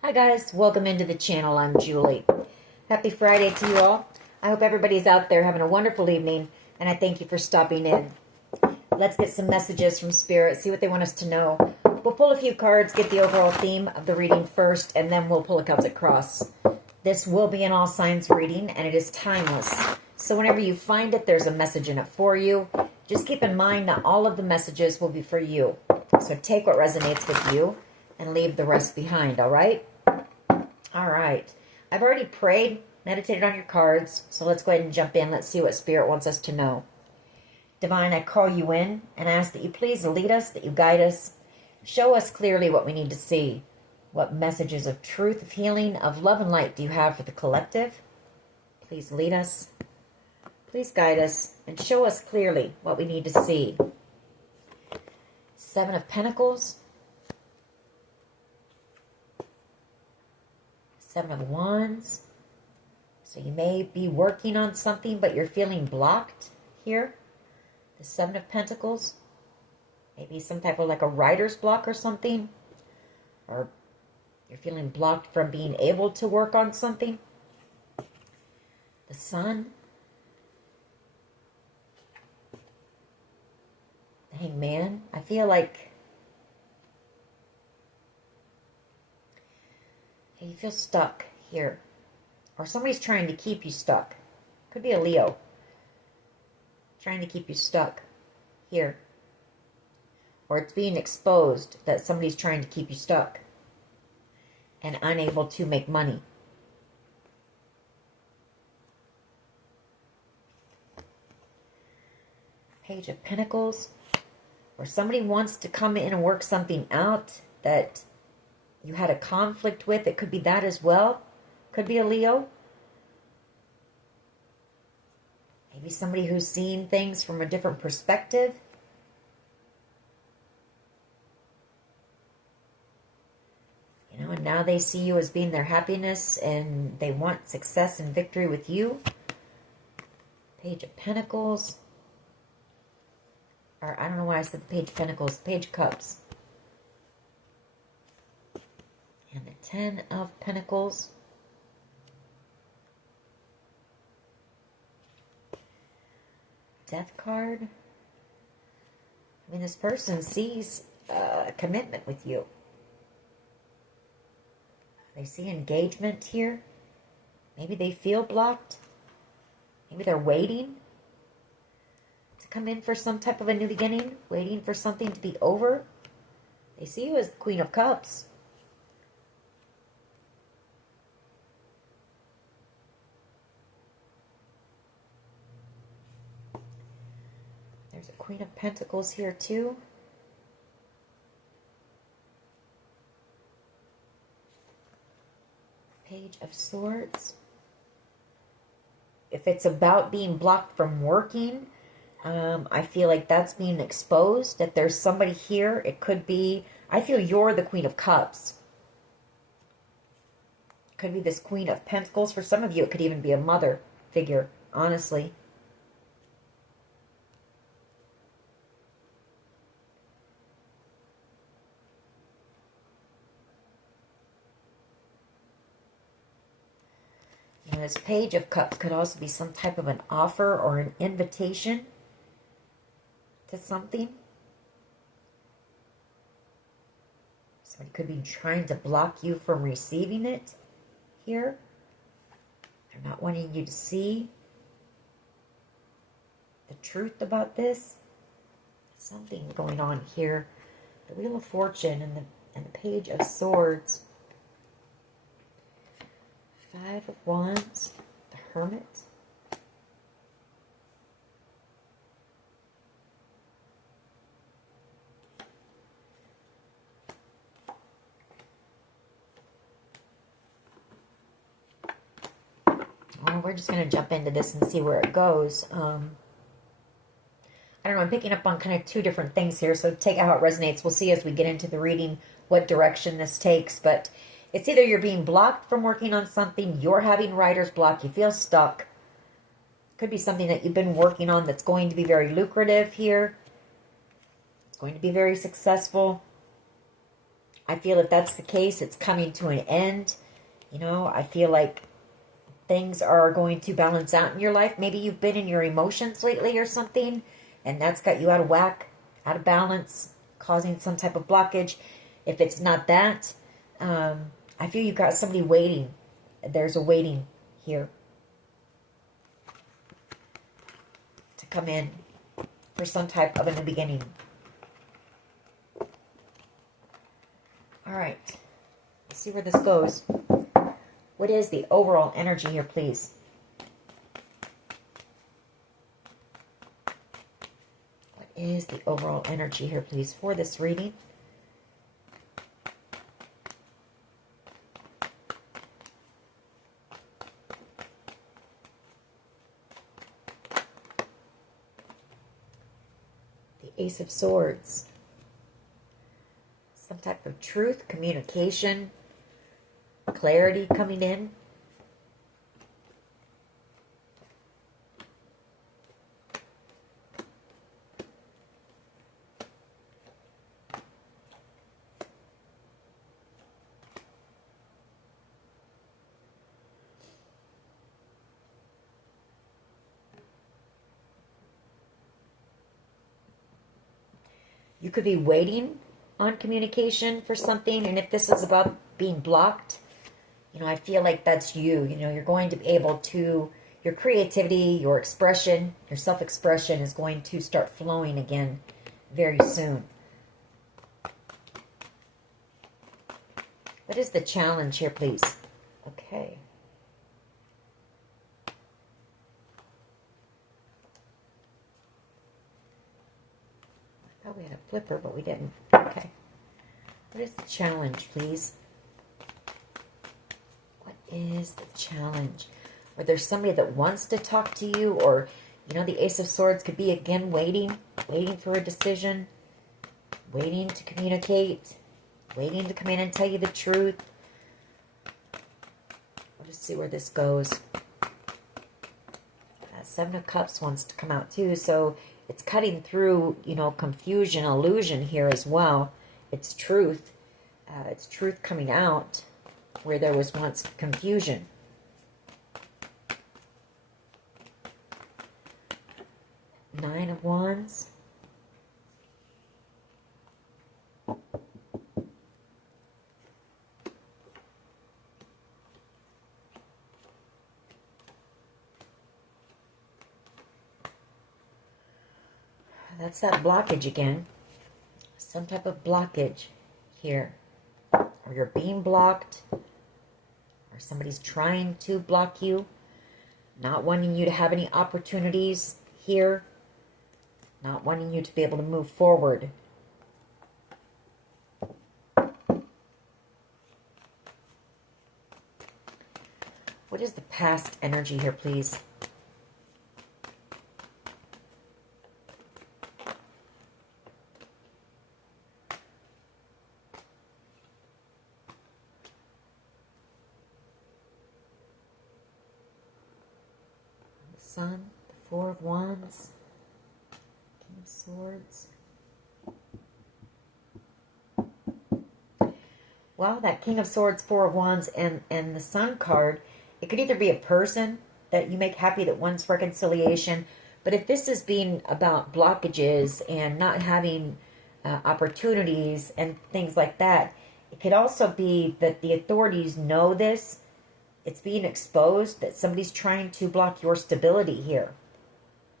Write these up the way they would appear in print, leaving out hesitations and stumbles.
Hi guys, welcome into the channel. I'm Julie. Happy Friday to you all. I hope everybody's out there having a wonderful evening, and I thank you for stopping in. Let's get some messages from Spirit, see what they want us to know. We'll pull a few cards, get the overall theme of the reading first, and then we'll pull a Celtic cross. This will be an all signs reading, and it is timeless. So whenever you find it, there's a message in it for you. Just keep in mind that all of the messages will be for you. So take what resonates with you and leave the rest behind, all right? All right. I've already prayed, meditated on your cards, so let's go ahead and jump in. Let's see what Spirit wants us to know. Divine, I call you in and ask that you please lead us, that you guide us. Show us clearly what we need to see. What messages of truth, of healing, of love and light do you have for the collective? Please lead us. Please guide us and show us clearly what we need to see. Seven of Pentacles. Seven of Wands. So you may be working on something, but you're feeling blocked here. The Seven of Pentacles. Maybe some type of like a writer's block or something. Or you're feeling blocked from being able to work on something. The Sun. The Hangman. I feel like you feel stuck here. Or somebody's trying to keep you stuck. Could be a Leo. Trying to keep you stuck here. Or it's being exposed that somebody's trying to keep you stuck and unable to make money. Page of Pentacles. Or somebody wants to come in and work something out that you had a conflict with. It could be that as well. Could be a Leo. Maybe somebody who's seeing things from a different perspective. You know, and now they see you as being their happiness and they want success and victory with you. Page of Pentacles. Or I don't know why I said the Page of Pentacles. Page of Cups. And the Ten of Pentacles. Death card. I mean, this person sees a commitment with you. They see engagement here. Maybe they feel blocked. Maybe they're waiting to come in for some type of a new beginning. Waiting for something to be over. They see you as the Queen of Cups. There's a Queen of Pentacles here too. Page of Swords. If it's about being blocked from working, I feel like that's being exposed, that there's somebody here. It could be, I feel you're the Queen of Cups. Could be this Queen of Pentacles. For some of you, it could even be a mother figure, honestly. And this Page of Cups could also be some type of an offer or an invitation to something. Somebody could be trying to block you from receiving it here. They're not wanting you to see the truth about this. Something going on here. The Wheel of Fortune and the Page of Swords. Five of Wands, the Hermit. Well, we're just going to jump into this and see where it goes. I don't know, I'm picking up on kind of two different things here, so take it how it resonates. We'll see as we get into the reading what direction this takes, but it's either you're being blocked from working on something, you're having writer's block, you feel stuck. Could be something that you've been working on that's going to be very lucrative here. It's going to be very successful. I feel if that's the case, it's coming to an end. You know, I feel like things are going to balance out in your life. Maybe you've been in your emotions lately or something, and that's got you out of whack, out of balance, causing some type of blockage. If it's not that, I feel you've got somebody waiting. There's a waiting here to come in for some type of a new beginning. All right. Let's see where this goes. What is the overall energy here, please? What is the overall energy here, please, for this reading? The Ace of Swords. Some type of truth, communication, clarity coming in. You could be waiting on communication for something, and if this is about being blocked, you know, I feel like that's you. You know, you're going to be able to, your creativity, your expression, your self-expression is going to start flowing again very soon. What is the challenge here, please? Okay. I thought we had a flipper, but we didn't. Okay. What is the challenge, please? What is the challenge? Or there's somebody that wants to talk to you, or, you know, the Ace of Swords could be, again, waiting for a decision, waiting to communicate, waiting to come in and tell you the truth. We'll just see where this goes. That Seven of Cups wants to come out too, so it's cutting through, you know, confusion, illusion here as well. It's truth. It's truth coming out where there was once confusion. Nine of Wands. That's that blockage again. Some type of blockage here. Or you're being blocked. Or somebody's trying to block you. Not wanting you to have any opportunities here. Not wanting you to be able to move forward. What is the past energy here, please? The Sun, the Four of Wands, King of Swords. Well, that King of Swords, Four of Wands, and the Sun card, it could either be a person that you make happy that wants reconciliation, but if this is being about blockages and not having opportunities and things like that, it could also be that the authorities know this. It's being exposed that somebody's trying to block your stability here.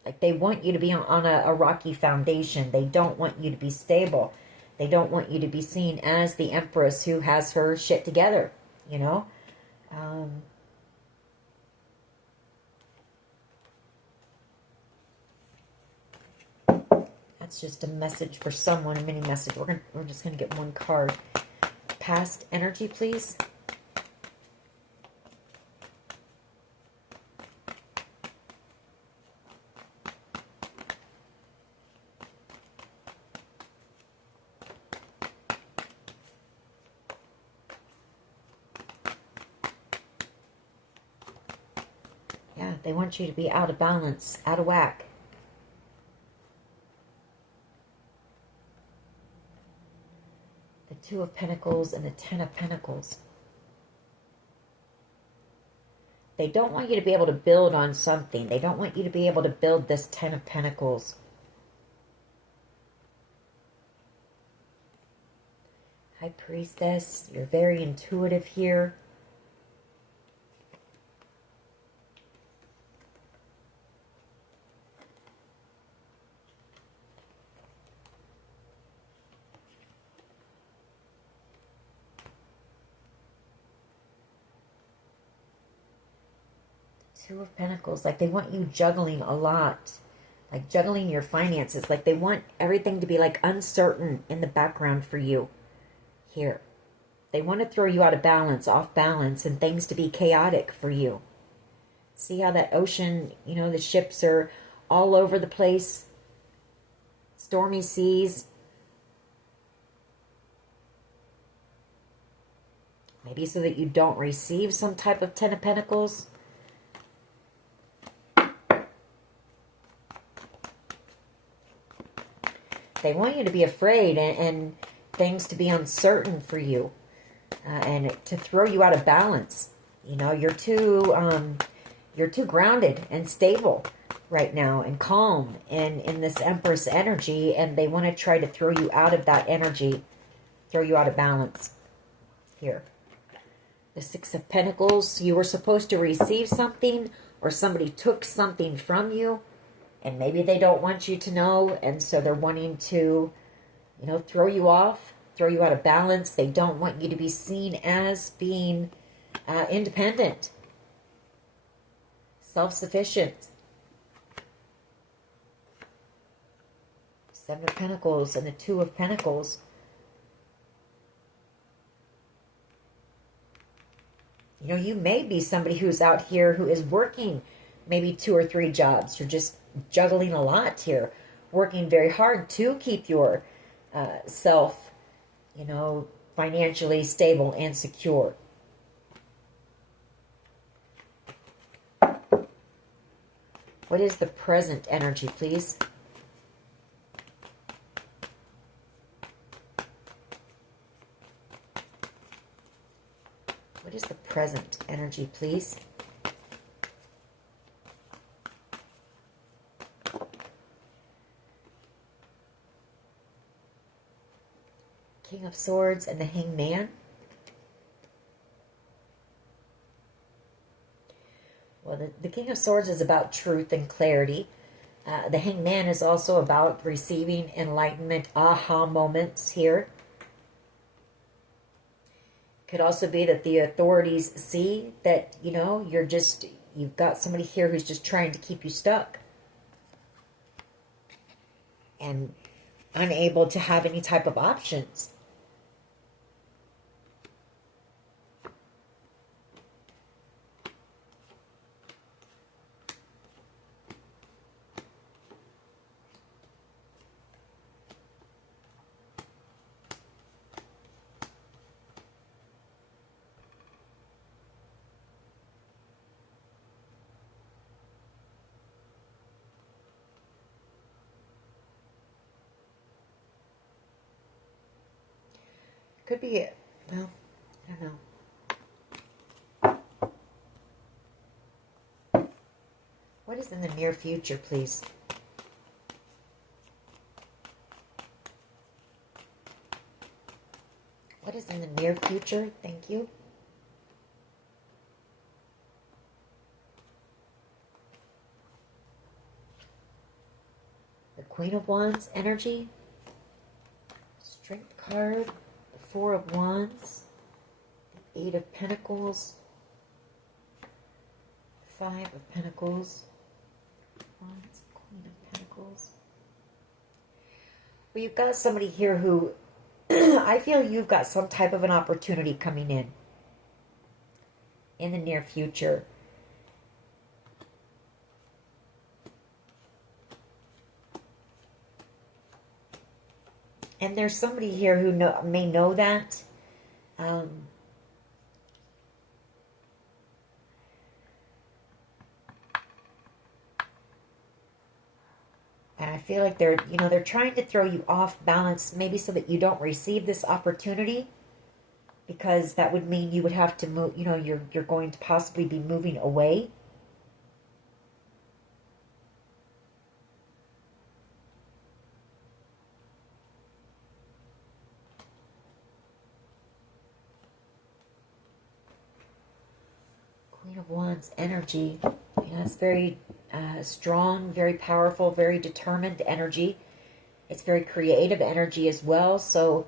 Like they want you to be on a rocky foundation. They don't want you to be stable. They don't want you to be seen as the Empress who has her shit together, you know? That's just a message for someone, a mini message. We're just going to get one card. Past energy, please. Yeah, they want you to be out of balance, out of whack. Two of Pentacles and the Ten of Pentacles. They don't want you to be able to build on something. They don't want you to be able to build this Ten of Pentacles. High Priestess, you're very intuitive here. Two of Pentacles, like they want you juggling a lot, like juggling your finances, like they want everything to be like uncertain in the background for you here. They want to throw you out of balance, off balance, and things to be chaotic for you. See how that ocean, you know, the ships are all over the place, stormy seas. Maybe so that you don't receive some type of Ten of Pentacles. They want you to be afraid and things to be uncertain for you, and to throw you out of balance. You know, you're too grounded and stable right now and calm and in this Empress energy, and they want to try to throw you out of that energy, throw you out of balance here. The Six of Pentacles, you were supposed to receive something, or somebody took something from you. And maybe they don't want you to know, and so they're wanting to, you know, throw you off, throw you out of balance. They don't want you to be seen as being independent, self-sufficient. Seven of Pentacles and the Two of Pentacles. You know, you may be somebody who's out here who is working maybe 2 or 3 jobs. You're just juggling a lot here, working very hard to keep your self, you know, financially stable and secure. What is the present energy, please? What is the present energy, please? King of Swords and the Hangman. Well, the King of Swords is about truth and clarity. The Hangman is also about receiving enlightenment, aha moments here. Could also be that the authorities see that, you know, you've got somebody here who's just trying to keep you stuck and unable to have any type of options. Could be it. Well, I don't know. What is in the near future, please? What is in the near future? Thank you. The Queen of Wands energy. Strength card. The Four of Wands. The Eight of Pentacles. Five of Pentacles. Wands, Queen of Pentacles. Well, you've got somebody here who I feel you've got some type of an opportunity coming in the near future. And there's somebody here who may know that. And I feel like they're trying to throw you off balance, maybe so that you don't receive this opportunity, because that would mean you would have to move, you're going to possibly be moving away. Queen of Wands energy, it's very strong, very powerful, very determined energy. It's very creative energy as well. So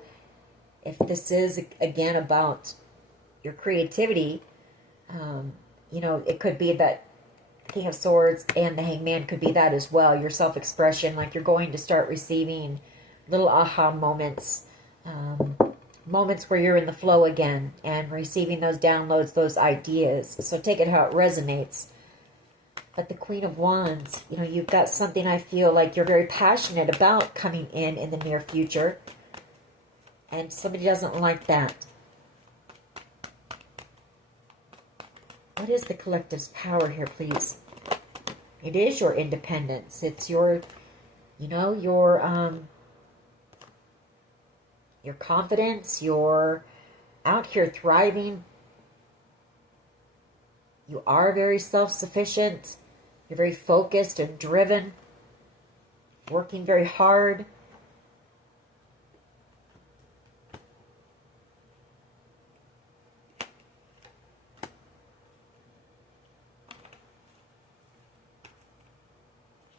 if this is, again, about your creativity, it could be that King of Swords and the Hangman could be that as well. Your self-expression, like you're going to start receiving little aha moments, moments where you're in the flow again and receiving those downloads, those ideas. So take it how it resonates. But the Queen of Wands, you've got something I feel like you're very passionate about coming in the near future. And somebody doesn't like that. What is the collective's power here, please? It is your independence. It's your confidence. You're out here thriving. You are very self-sufficient. You're very focused and driven. Working very hard.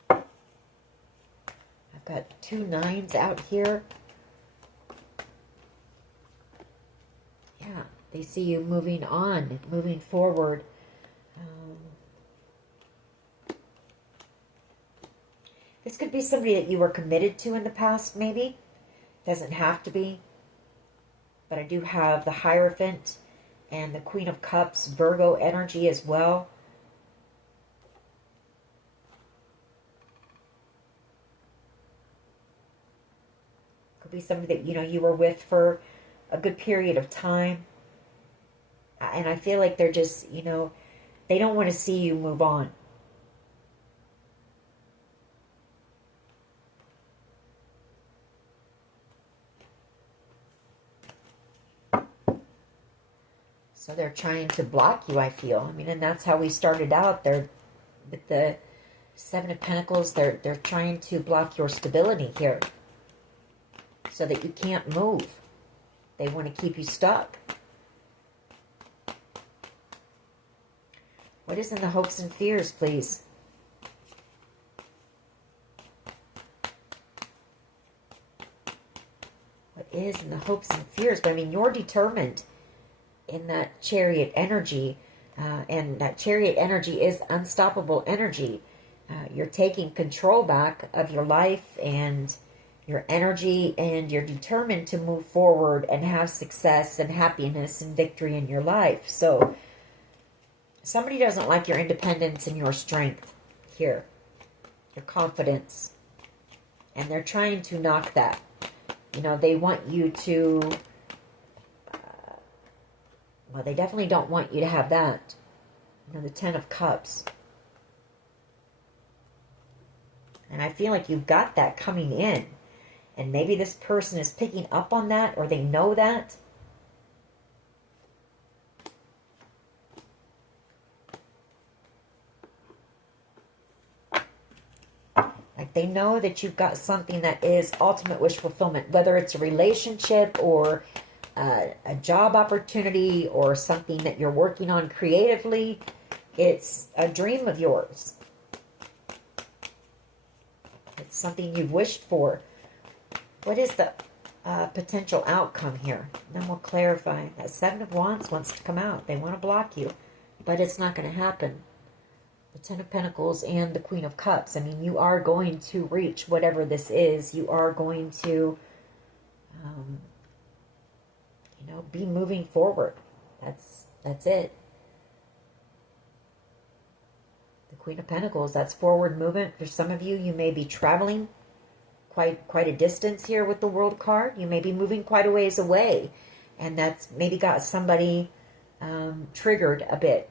I've got 2 9s out here. Yeah, they see you moving on, moving forward. This could be somebody that you were committed to in the past, maybe. Doesn't have to be. But I do have the Hierophant and the Queen of Cups, Virgo energy as well. Could be somebody that, you were with for a good period of time. And I feel like they're just, they don't want to see you move on. So they're trying to block you, I feel. And that's how we started out. They're with the 7 of Pentacles. They're trying to block your stability here, so that you can't move. They want to keep you stuck. What is in the hopes and fears, please? What is in the hopes and fears? But you're determined in that Chariot energy, and that Chariot energy is unstoppable energy. You're taking control back of your life and your energy, and you're determined to move forward and have success and happiness and victory in your life. So somebody doesn't like your independence and your strength here, your confidence, and they're trying to knock that. They want you to well, they definitely don't want you to have that. The 10 of Cups. And I feel like you've got that coming in. And maybe this person is picking up on that, or they know that. Like they know that you've got something that is ultimate wish fulfillment, whether it's a relationship or a job opportunity or something that you're working on creatively. It's a dream of yours. It's something you've wished for. What is the potential outcome here? And then we'll clarify. That 7 of Wands wants to come out. They want to block you, but it's not going to happen. The 10 of Pentacles and the Queen of Cups. You are going to reach whatever this is. You are going to be moving forward. That's it. The Queen of Pentacles, that's forward movement. For some of you, you may be traveling quite a distance here with the World card. You may be moving quite a ways away, and that's maybe got somebody triggered a bit.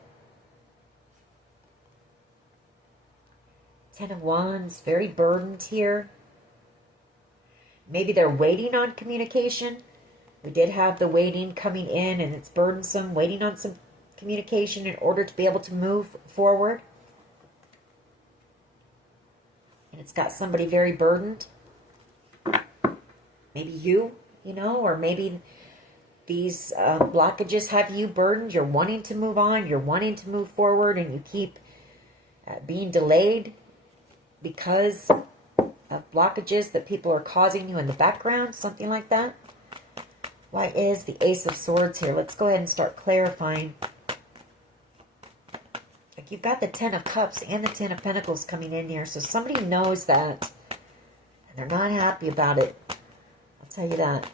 Ten of Wands, very burdened here. Maybe they're waiting on communication. We did have the waiting coming in, and it's burdensome, waiting on some communication in order to be able to move forward. And it's got somebody very burdened. Maybe you know, or maybe these blockages have you burdened. You're wanting to move on, you're wanting to move forward, and you keep being delayed because of blockages that people are causing you in the background, something like that. Why is the Ace of Swords here? Let's go ahead and start clarifying. Like, you've got the Ten of Cups and the Ten of Pentacles coming in here, so somebody knows that, and they're not happy about it. I'll tell you that.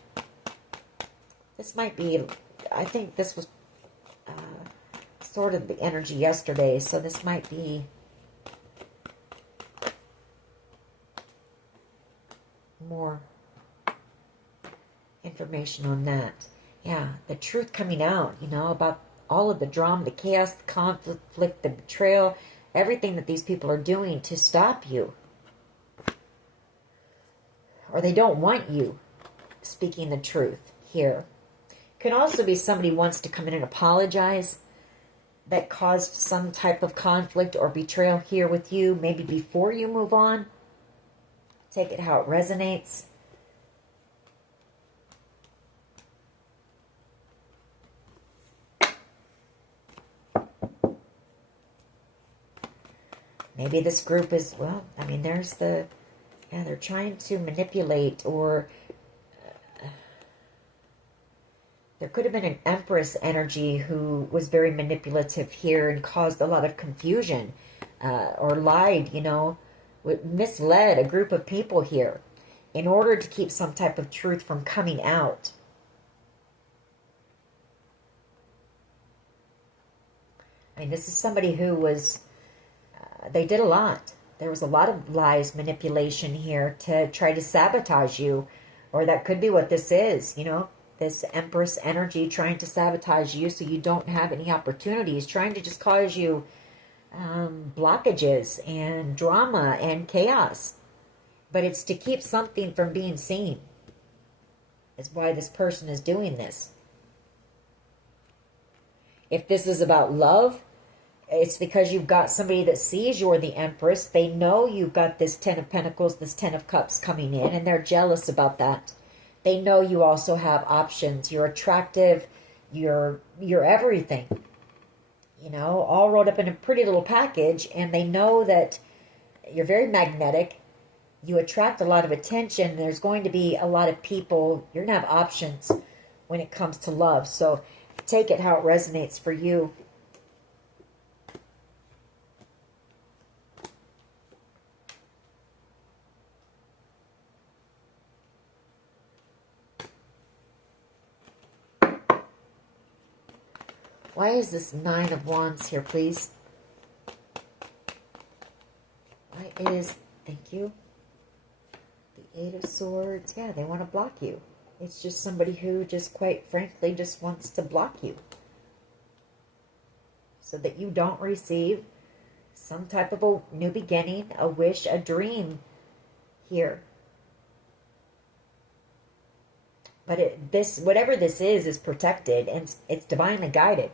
This might be, I think this was sort of the energy yesterday, so this might be more information on that. Yeah, the truth coming out, you know, about all of the drama, the chaos, the conflict, the betrayal, everything that these people are doing to stop you. Or they don't want you speaking the truth here. Could also be somebody wants to come in and apologize that caused some type of conflict or betrayal here with you, maybe before you move on. Take it how it resonates. Maybe this group is, well, I mean, there's the, yeah, they're trying to manipulate, or there could have been an Empress energy who was very manipulative here and caused a lot of confusion, or lied, you know, misled a group of people here in order to keep some type of truth from coming out. I mean, this is somebody who was, they did a lot. There was a lot of lies, manipulation here to try to sabotage you, or that could be what this is, you know, this Empress energy trying to sabotage you so you don't have any opportunities, trying to just cause you blockages and drama and chaos. But it's to keep something from being seen, is why this person is doing this. If this is about love, it's because you've got somebody that sees you're the Empress. They know you've got this Ten of Pentacles, this Ten of Cups coming in, and they're jealous about that. They know you also have options. You're attractive. You're everything. You know, all rolled up in a pretty little package, and they know that you're very magnetic. You attract a lot of attention. There's going to be a lot of people. You're going to have options when it comes to love. So take it how it resonates for you. Why is this Nine of Wands here, please? Why is, thank you, the Eight of Swords? Yeah, they want to block you. It's just somebody who just, quite frankly, just wants to block you, so that you don't receive some type of a new beginning, a wish, a dream here. But this, whatever this is protected, and it's divinely guided.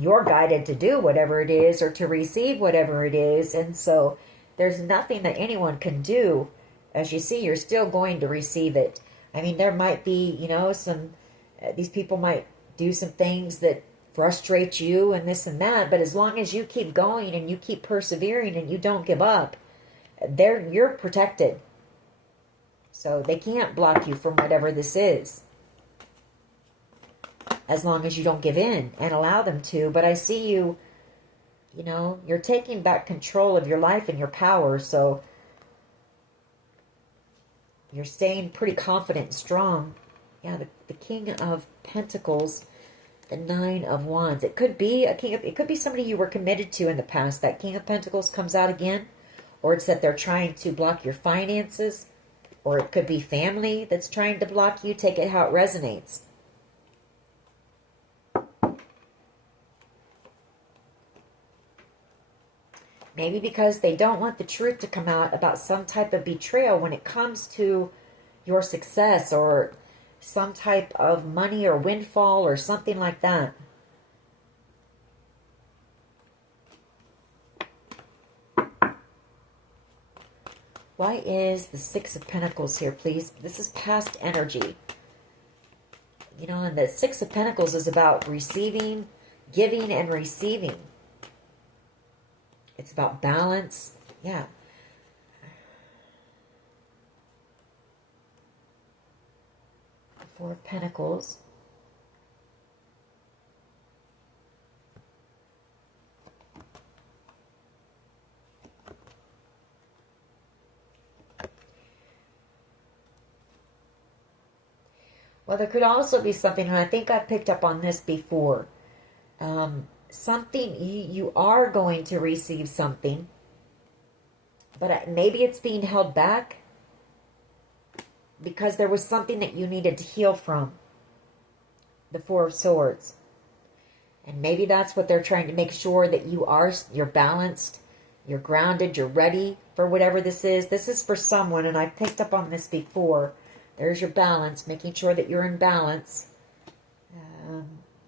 You're guided to do whatever it is, or to receive whatever it is, and so there's nothing that anyone can do. As you see, you're still going to receive it. I mean, there might be, you know, some, these people might do some things that frustrate you and this and that, but as long as you keep going and you keep persevering and you don't give up, you're protected. So they can't block you from whatever this is, as long as you don't give in and allow them to. But I see you, you know, you're taking back control of your life and your power. So you're staying pretty confident and strong. Yeah, the King of Pentacles, the Nine of Wands. It could be a king. It could be somebody you were committed to in the past. That King of Pentacles comes out again, or it's that they're trying to block your finances, or it could be family that's trying to block you. Take it how it resonates. Maybe because they don't want the truth to come out about some type of betrayal when it comes to your success or some type of money or windfall or something like that. Why is the Six of Pentacles here, please? This is past energy. You know, and the Six of Pentacles is about receiving, giving, and receiving. It's about balance. Yeah. Four of Pentacles. Well, there could also be something, and I think I picked up on this before. Something, you are going to receive something, but maybe it's being held back because there was something that you needed to heal from. The Four of Swords. And maybe that's what they're trying to make sure that you're balanced, you're grounded, you're ready for whatever this is. This is for someone, and I picked up on this before. There's your balance, making sure that you're in balance.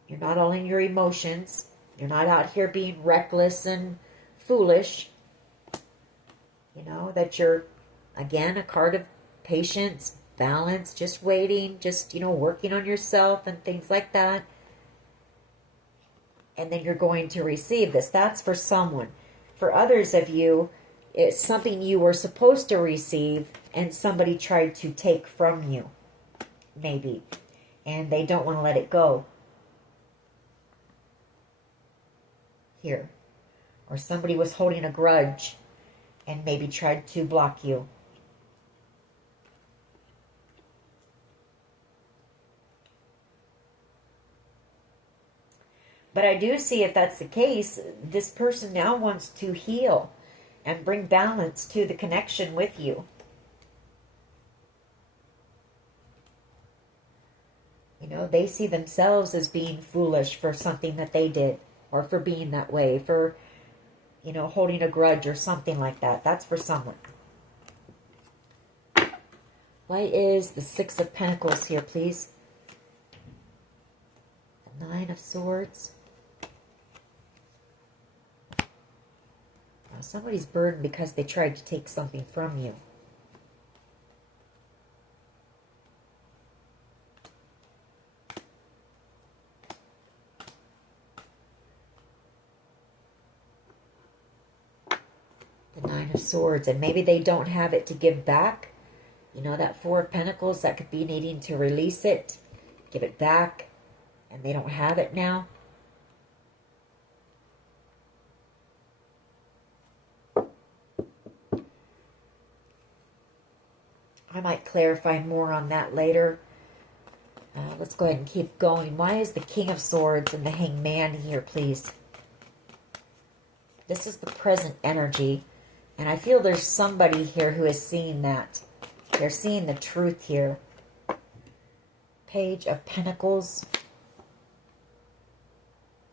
You're not all in your emotions. You're not out here being reckless and foolish. You know, that you're, again, a card of patience, balance, just waiting, just, you know, working on yourself and things like that. And then you're going to receive this. That's for someone. For others of you, it's something you were supposed to receive and somebody tried to take from you, maybe. And they don't want to let it go. Here. Or somebody was holding a grudge and maybe tried to block you. But I do see, if that's the case, this person now wants to heal and bring balance to the connection with you. You know, they see themselves as being foolish for something that they did, or for being that way, for, you know, holding a grudge or something like that. That's for someone. Why is the Six of Pentacles here, please? The Nine of Swords. Now, somebody's burdened because they tried to take something from you. The Nine of Swords, and maybe they don't have it to give back. You know, that Four of Pentacles, that could be needing to release it, give it back, and they don't have it now. I might clarify more on that later. Let's go ahead and keep going. Why is the King of Swords and the Hanged Man here, please? This is the present energy. And I feel there's somebody here who is seeing that. They're seeing the truth here. Page of Pentacles.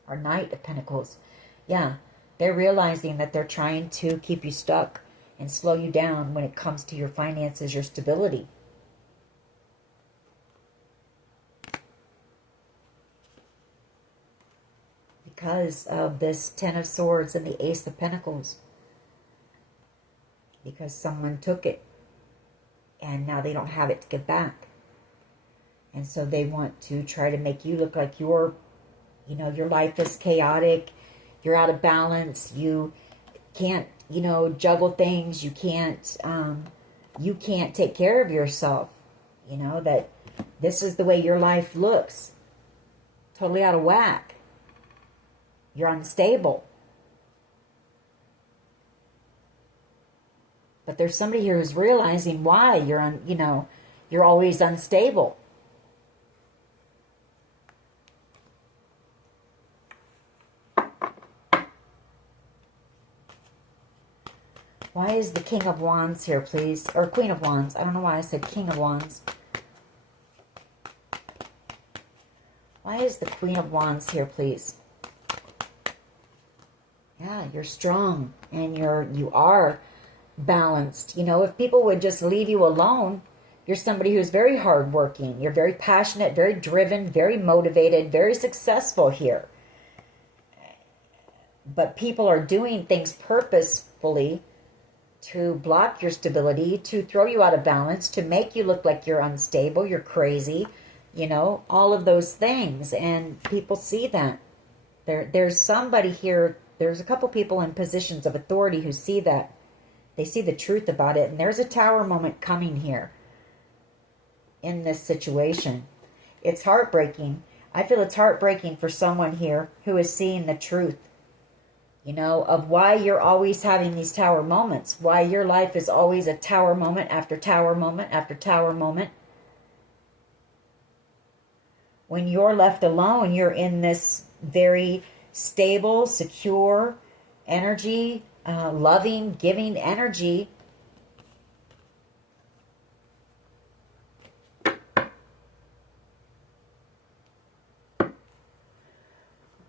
Or Knight of Pentacles. Yeah, they're realizing that they're trying to keep you stuck and slow you down when it comes to your finances, your stability. Because of this Ten of Swords and the Ace of Pentacles. Because someone took it and now they don't have it to give back. And so they want to try to make you look like you're, you know, your life is chaotic, you're out of balance, you can't, you know, juggle things, you can't take care of yourself, you know, that this is the way your life looks. Totally out of whack. You're unstable. But there's somebody here who's realizing why you're always unstable. Why is the King of Wands here, please? Or Queen of Wands. I don't know why I said King of Wands. Why is the Queen of Wands here, please? Yeah, Yeah, you're strong and you are balanced. You know, if people would just leave you alone, you're somebody who's very hardworking. You're very passionate, very driven, very motivated, very successful here. But people are doing things purposefully to block your stability, to throw you out of balance, to make you look like you're unstable, you're crazy, you know, all of those things. And people see that. There's somebody here, there's a couple people in positions of authority who see that. They see the truth about it. And there's a tower moment coming here in this situation. It's heartbreaking. I feel it's heartbreaking for someone here who is seeing the truth, you know, of why you're always having these tower moments, why your life is always a tower moment after tower moment after tower moment. When you're left alone, you're in this very stable, secure energy, loving, giving energy.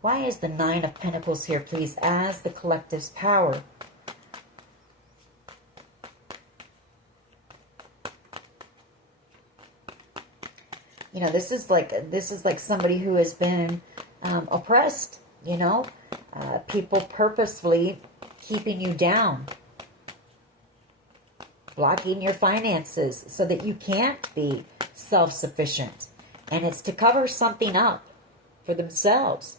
Why is the Nine of Pentacles here, please, as the collective's power? You know, this is like somebody who has been oppressed, you know, people purposefully keeping you down, blocking your finances so that you can't be self-sufficient. And it's to cover something up for themselves.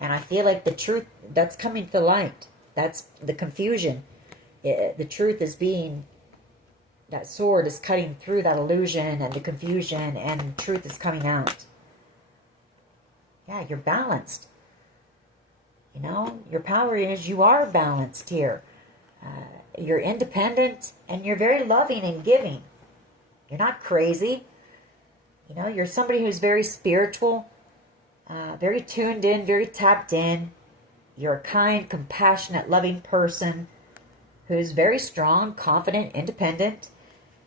And I feel like the truth, that's coming to light. That's the confusion. The truth is being, that sword is cutting through that illusion and the confusion, and truth is coming out. Yeah, you're balanced. You know, your power is you are balanced here. You're independent and you're very loving and giving. You're not crazy. You know, you're somebody who's very spiritual, very tuned in, very tapped in. You're a kind, compassionate, loving person who's very strong, confident, independent.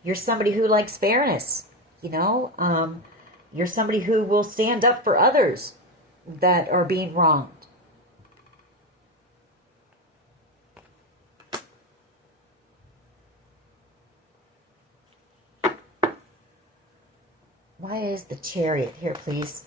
You're somebody who likes fairness, you know. You're somebody who will stand up for others that are being wronged. Why is the Chariot here, please?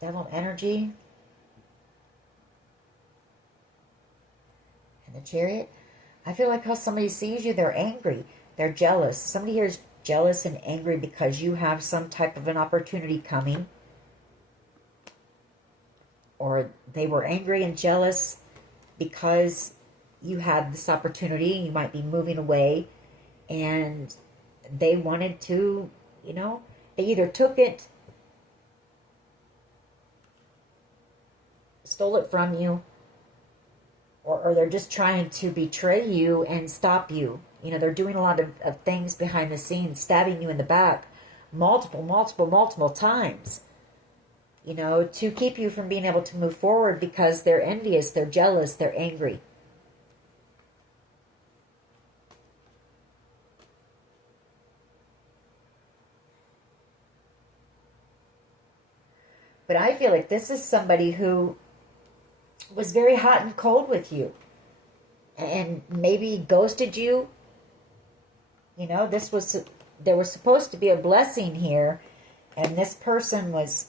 Devil energy. And the Chariot. I feel like how somebody sees you, they're angry. They're jealous. Somebody here is jealous and angry because you have some type of an opportunity coming. Or they were angry and jealous because you had this opportunity. You might be moving away. And they wanted to, you know, they either took it, stole it from you, or they're just trying to betray you and stop you. You know, they're doing a lot of things behind the scenes, stabbing you in the back multiple times, you know, to keep you from being able to move forward because they're envious, they're jealous, they're angry. But I feel like this is somebody who was very hot and cold with you and maybe ghosted you. You know, there was supposed to be a blessing here, and this person was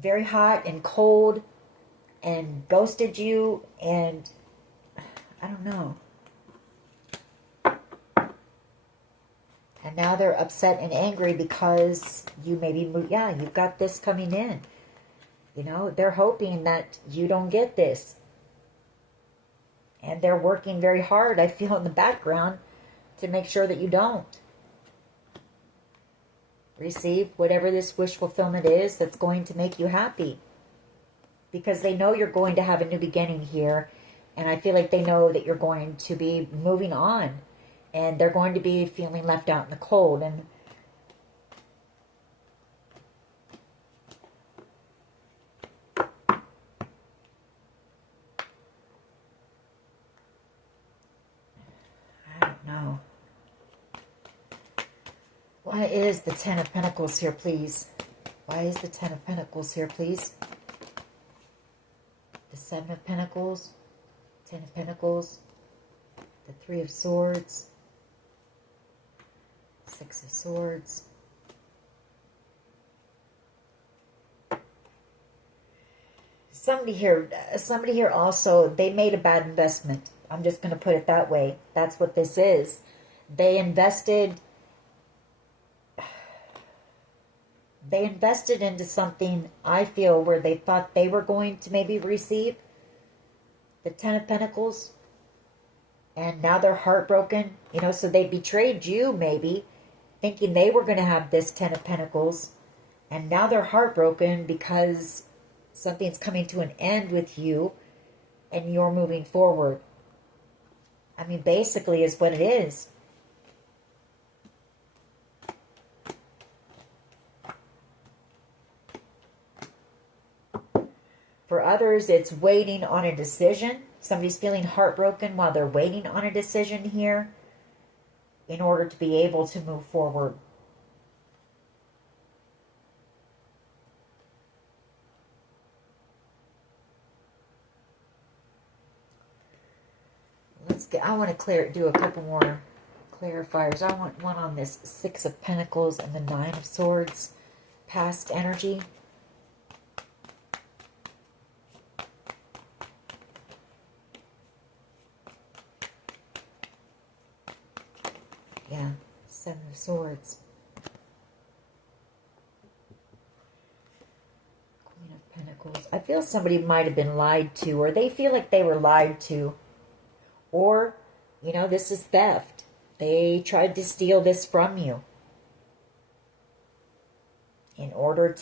very hot and cold and ghosted you, and I don't know. And now they're upset and angry because you maybe moved. Yeah, you've got this coming in. You know, they're hoping that you don't get this. And they're working very hard, I feel, in the background to make sure that you don't receive whatever this wish fulfillment is that's going to make you happy. Because they know you're going to have a new beginning here. And I feel like they know that you're going to be moving on. And they're going to be feeling left out in the cold. And Why is the Ten of Pentacles here, please? Why is the Ten of Pentacles here, please? The Seven of Pentacles, Ten of Pentacles, the Three of Swords, Six of Swords. Somebody here also, they made a bad investment. I'm just going to put it that way. That's what this is. They invested into something, I feel, where they thought they were going to maybe receive the Ten of Pentacles. And now they're heartbroken. You know, so they betrayed you, maybe, thinking they were going to have this Ten of Pentacles. And now they're heartbroken because something's coming to an end with you and you're moving forward. I mean, basically is what it is. For others, it's waiting on a decision. Somebody's feeling heartbroken while they're waiting on a decision here in order to be able to move forward. I want to do a couple more clarifiers. I want one on this Six of Pentacles and the Nine of Swords, past energy. Yeah, Seven of Swords. Queen of Pentacles. I feel somebody might have been lied to, or they feel like they were lied to. Or, you know, this is theft. They tried to steal this from you. In order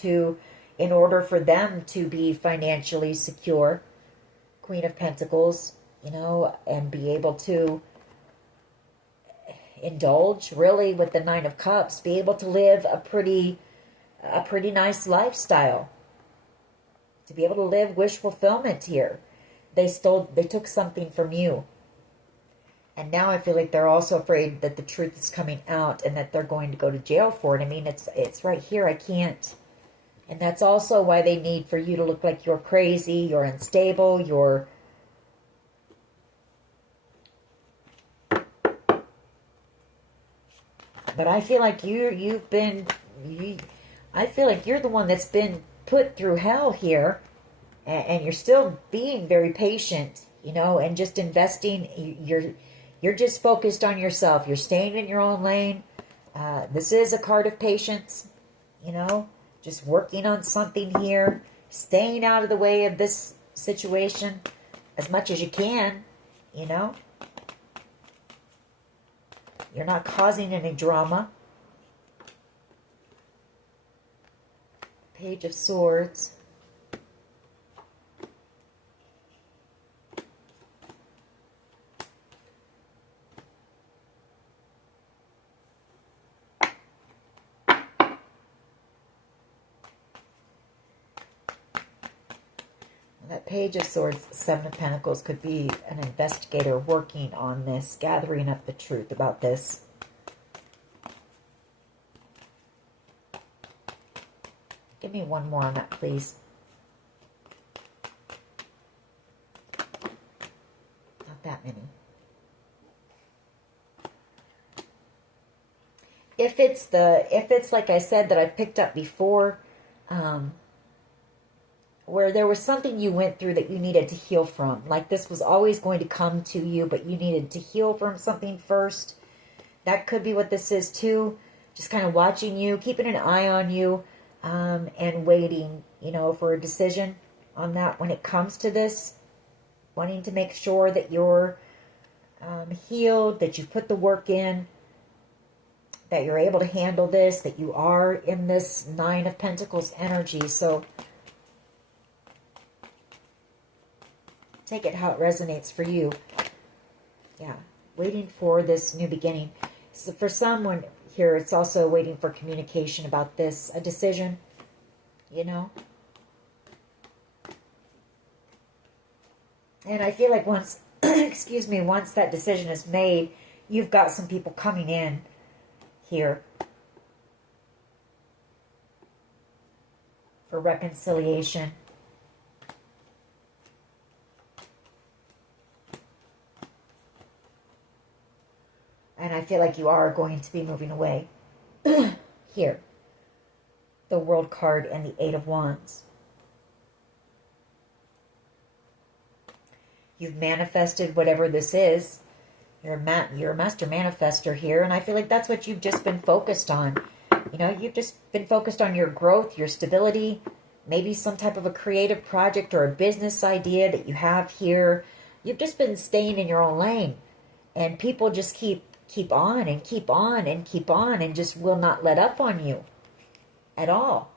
for them to be financially secure, Queen of Pentacles, you know, and be able to indulge really with the Nine of Cups, be able to live a pretty nice lifestyle, to be able to live wish fulfillment here. They took something from you. And now I feel like they're also afraid that the truth is coming out and that they're going to go to jail for it. I mean, it's right here. I can't. And that's also why they need for you to look like you're crazy, you're unstable, you're... But I feel like I feel like you're the one that's been put through hell here. And you're still being very patient, you know, and just investing. You're just focused on yourself. You're staying in your own lane. This is a card of patience, you know, just working on something here, staying out of the way of this situation as much as you can, you know. You're not causing any drama. Page of Swords. That Page of Swords, Seven of Pentacles, could be an investigator working on this, gathering up the truth about this. Give me one more on that, please. Not that many. If it's like I said that I picked up before, where there was something you went through that you needed to heal from. Like this was always going to come to you, but you needed to heal from something first. That could be what this is too. Just kind of watching you, keeping an eye on you, and waiting, you know, for a decision on that when it comes to this. Wanting to make sure that you're healed, that you put the work in, that you're able to handle this, that you are in this Nine of Pentacles energy. So take it how it resonates for you. Yeah, waiting for this new beginning. So for someone here, it's also waiting for communication about this, a decision, you know. And I feel like once, excuse me, once that decision is made, you've got some people coming in here for reconciliation. And I feel like you are going to be moving away. Here. The World card and the Eight of Wands. You've manifested whatever this is. You're a master manifester here. And I feel like that's what you've just been focused on. You know, you've just been focused on your growth, your stability. Maybe some type of a creative project or a business idea that you have here. You've just been staying in your own lane. And people just keep on and keep on and keep on and just will not let up on you at all.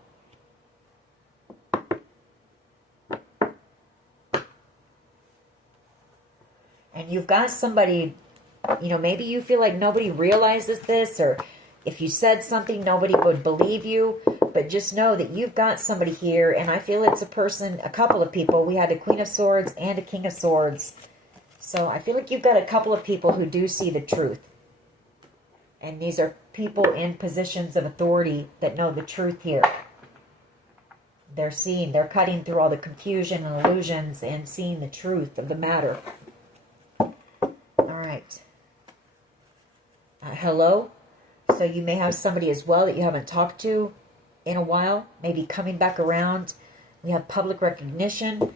And you've got somebody, you know, maybe you feel like nobody realizes this, or if you said something, nobody would believe you. But just know that you've got somebody here, and I feel it's a person, a couple of people. We had a Queen of Swords and a King of Swords. So I feel like you've got a couple of people who do see the truth. And these are people in positions of authority that know the truth here. They're seeing, they're cutting through all the confusion and illusions and seeing the truth of the matter. All right. Hello. So you may have somebody as well that you haven't talked to in a while, maybe coming back around. We have public recognition.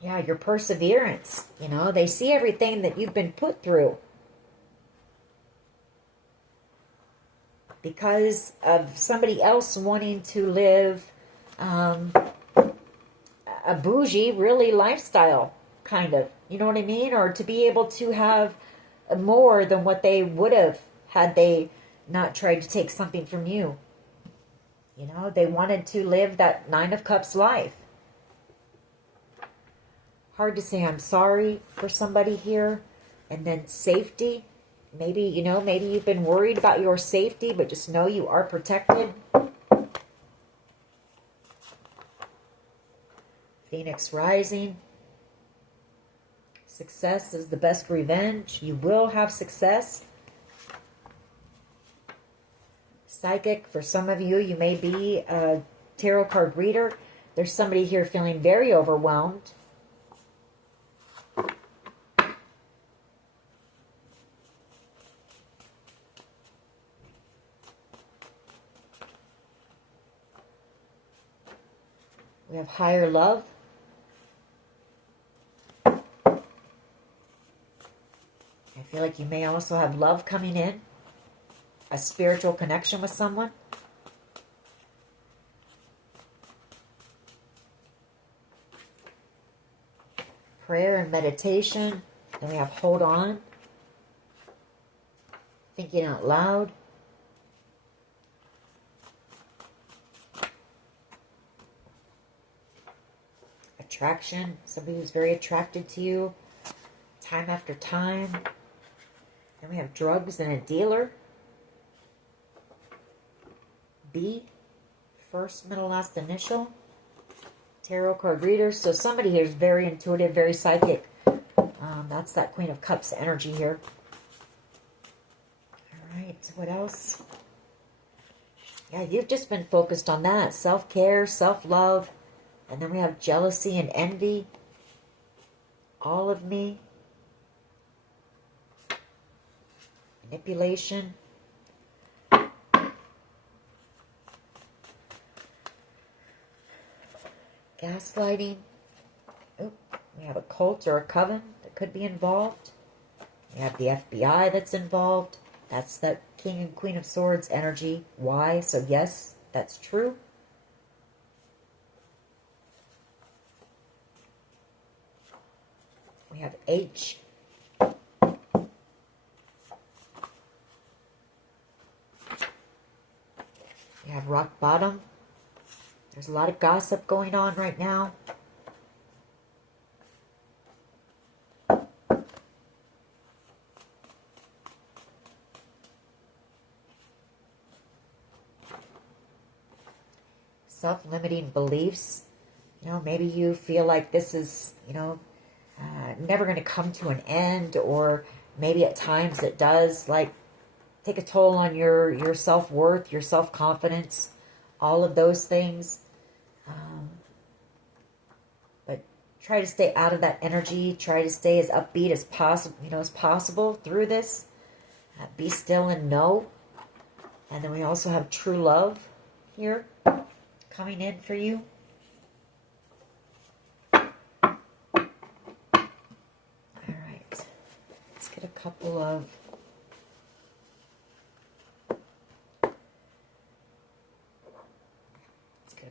Yeah, your perseverance. You know, they see everything that you've been put through. Because of somebody else wanting to live a bougie, really, lifestyle, kind of. You know what I mean? Or to be able to have more than what they would have had they not tried to take something from you. You know, they wanted to live that Nine of Cups life. Hard to say I'm sorry for somebody here. And then safety. Maybe, you know, maybe you've been worried about your safety, but just know you are protected. Phoenix rising. Success is the best revenge. You will have success. Psychic, for some of you, you may be a tarot card reader. There's somebody here feeling very overwhelmed. We have higher love. I feel like you may also have love coming in. A spiritual connection with someone. Prayer and meditation. Then we have hold on. Thinking out loud. Attraction. Somebody who's very attracted to you. Time after time. Then we have drugs and a dealer. B. First, middle, last initial. Tarot card readers. So somebody here is very intuitive, very psychic. That's that Queen of Cups energy here. All right. What else? Yeah, you've just been focused on that. Self-care, self-love. And then we have jealousy and envy. All of me. Manipulation. Gaslighting. Oh, we have a cult or a coven that could be involved. We have the FBI that's involved. That's that King and Queen of Swords energy. Why? So yes, that's true. We have H. We have rock bottom. There's a lot of gossip going on right now. Self-limiting beliefs. You know, maybe you feel like this is, you know, never going to come to an end, or maybe at times it does, like, take a toll on your self-worth, your self-confidence. all of those things. But try to stay out of that energy. Try to stay as upbeat as possible, as possible through this. Be still and know. And then we also have true love here coming in for you. All right. Let's get a couple of...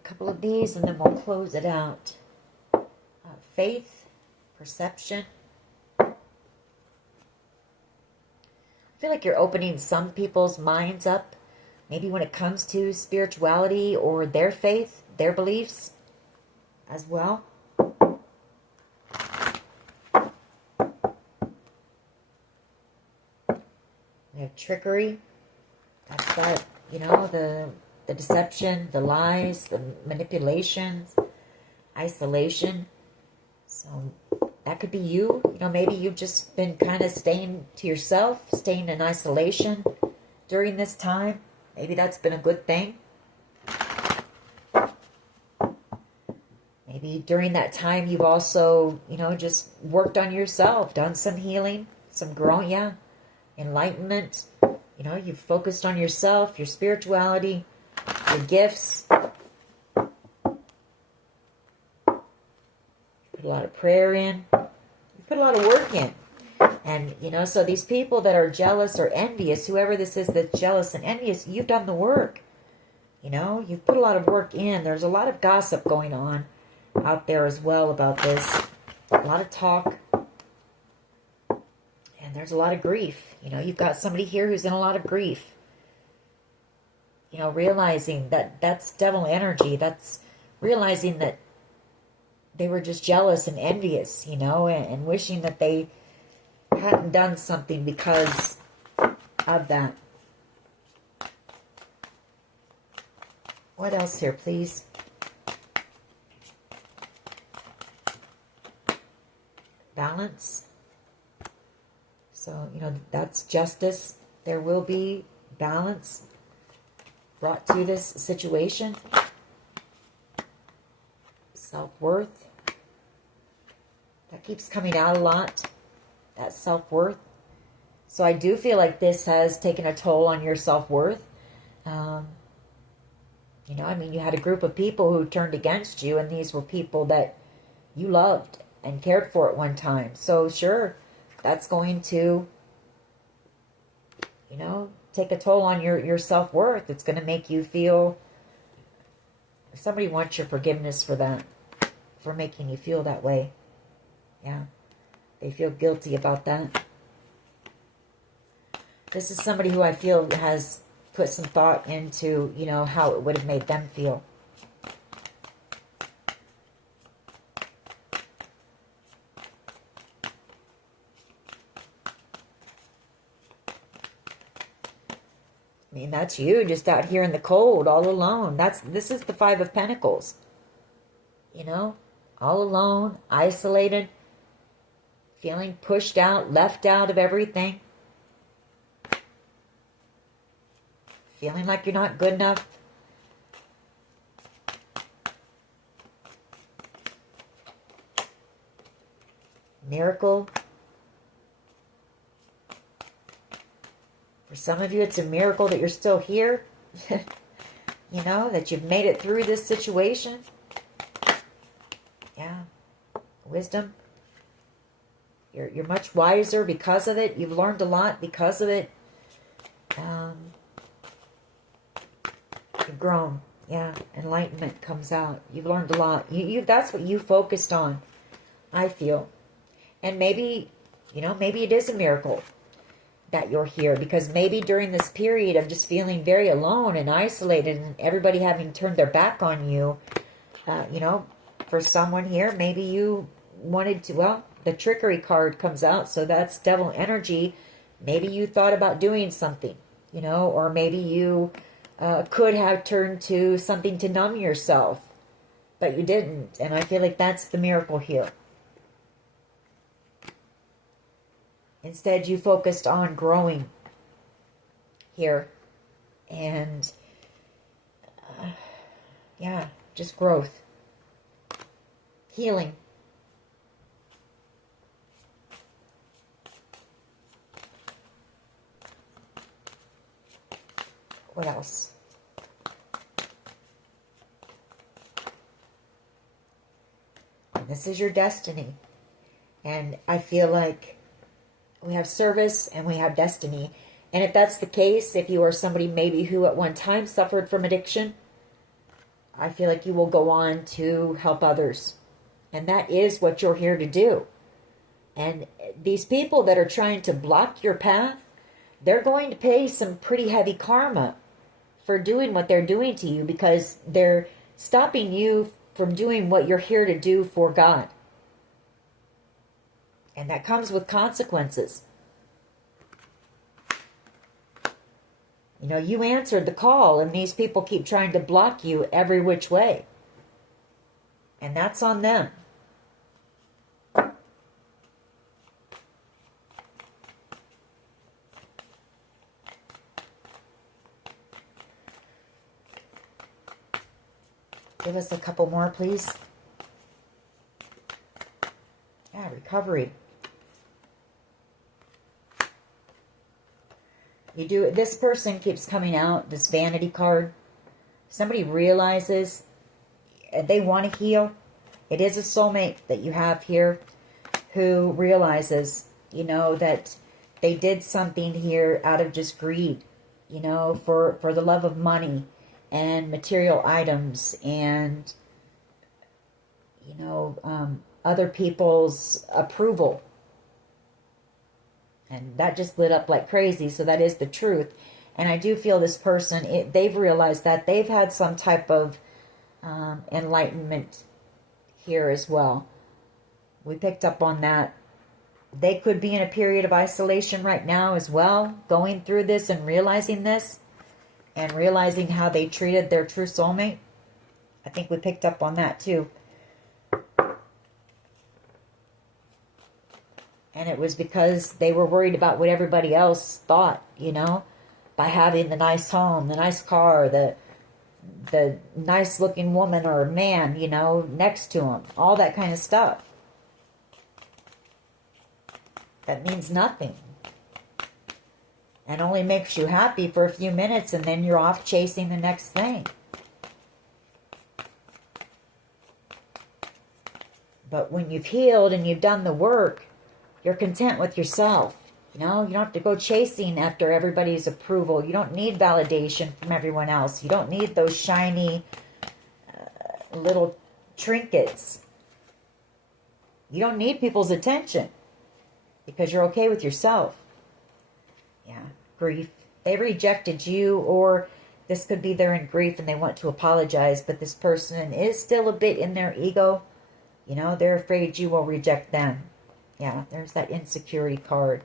couple of these and then we'll close it out. Faith, perception. I feel like you're opening some people's minds up, maybe when it comes to spirituality or their faith, their beliefs as well. We have trickery. That's that, the deception, the lies, the manipulations, isolation. So that could be you. Maybe you've just been kind of staying to yourself, staying in isolation during this time. Maybe that's been a good thing. Maybe during that time you've also, just worked on yourself, done some healing, some growing, enlightenment. You've focused on yourself, your spirituality, your gifts. You put a lot of prayer in. You put a lot of work in. And, so these people that are jealous or envious, whoever this is that's jealous and envious, you've done the work. You've put a lot of work in. There's a lot of gossip going on out there as well about this. A lot of talk. And there's a lot of grief. You've got somebody here who's in a lot of grief. Realizing that that's devil energy. That's realizing that they were just jealous and envious, and wishing that they hadn't done something because of that. What else here, please? Balance. So, that's justice. There will be balance brought to this situation. Self-worth. That keeps coming out a lot. That self-worth. So I do feel like this has taken a toll on your self-worth. You had a group of people who turned against you, and these were people that you loved and cared for at one time. So sure, that's going to, take a toll on your self-worth. It's going to make you feel, somebody wants your forgiveness for that, for making you feel that way. Yeah, they feel guilty about that. This is somebody who I feel has put some thought into, how it would have made them feel. That's you, just out here in the cold, all alone. This is the Five of Pentacles. All alone, isolated, feeling pushed out, left out of everything. Feeling like you're not good enough. Miracle. For some of you, it's a miracle that you're still here. That you've made it through this situation. Yeah. Wisdom. You're much wiser because of it. You've learned a lot because of it. You've grown. Yeah. Enlightenment comes out. You've learned a lot. That's what you focused on, I feel. And maybe, maybe it is a miracle that you're here, because maybe during this period of just feeling very alone and isolated and everybody having turned their back on you, for someone here, maybe you wanted to, well, the trickery card comes out, so that's devil energy. Maybe you thought about doing something, or maybe you could have turned to something to numb yourself, but you didn't. And I feel like that's the miracle here. Instead, you focused on growing here. And Yeah, just growth. Healing. What else? And this is your destiny. And I feel like we have service and we have destiny. And if that's the case, if you are somebody maybe who at one time suffered from addiction, I feel like you will go on to help others. And that is what you're here to do. And these people that are trying to block your path, they're going to pay some pretty heavy karma for doing what they're doing to you, because they're stopping you from doing what you're here to do for God. And that comes with consequences. You know, you answered the call, and these people keep trying to block you every which way. And that's on them. Give us a couple more, please. Yeah, recovery. You do. This person keeps coming out, this vanity card. Somebody realizes they want to heal. It is a soulmate that you have here who realizes, you know, that they did something here out of just greed, you know, for the love of money and material items and, you know, other people's approval. And that just lit up like crazy. So that is the truth. And I do feel this person, they've realized that they've had some type of enlightenment here as well. We picked up on that. They could be in a period of isolation right now as well, going through this and realizing this, and realizing how they treated their true soulmate. I think we picked up on that too. And it was because they were worried about what everybody else thought, you know, by having the nice home, the nice car, the nice looking woman or man, you know, next to them, all that kind of stuff. That means nothing. And only makes you happy for a few minutes, and then you're off chasing the next thing. But when you've healed and you've done the work, you're content with yourself. You know, you don't have to go chasing after everybody's approval. You don't need validation from everyone else. You don't need those shiny little trinkets. You don't need people's attention because you're okay with yourself. Yeah, grief. They rejected you, or this could be they're in grief and they want to apologize, but this person is still a bit in their ego. You know, they're afraid you will reject them. Yeah, there's that insecurity card.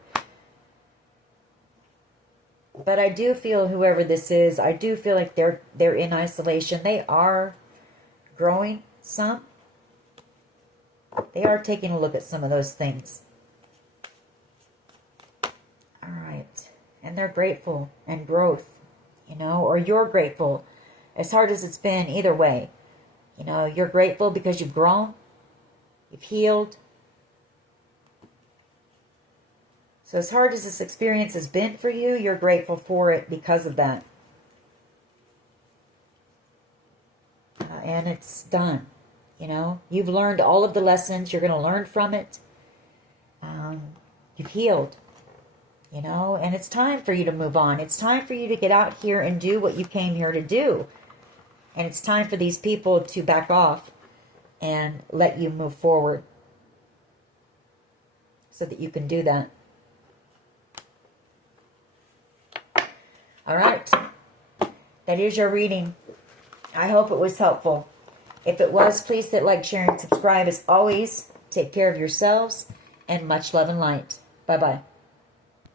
But I do feel, whoever this is, I do feel like they're in isolation. They are growing some. They are taking a look at some of those things. All right. And they're grateful and growth, you know, or you're grateful. As hard as it's been, either way. You know, you're grateful because you've grown. You've healed. So as hard as this experience has been for you, you're grateful for it because of that. And it's done. You know, you've learned all of the lessons. You're going to learn from it. You've healed. You know, and it's time for you to move on. It's time for you to get out here and do what you came here to do. And it's time for these people to back off and let you move forward so that you can do that. All right. That is your reading. I hope it was helpful. If it was, please hit like, share, and subscribe. As always, take care of yourselves, and much love and light. Bye-bye.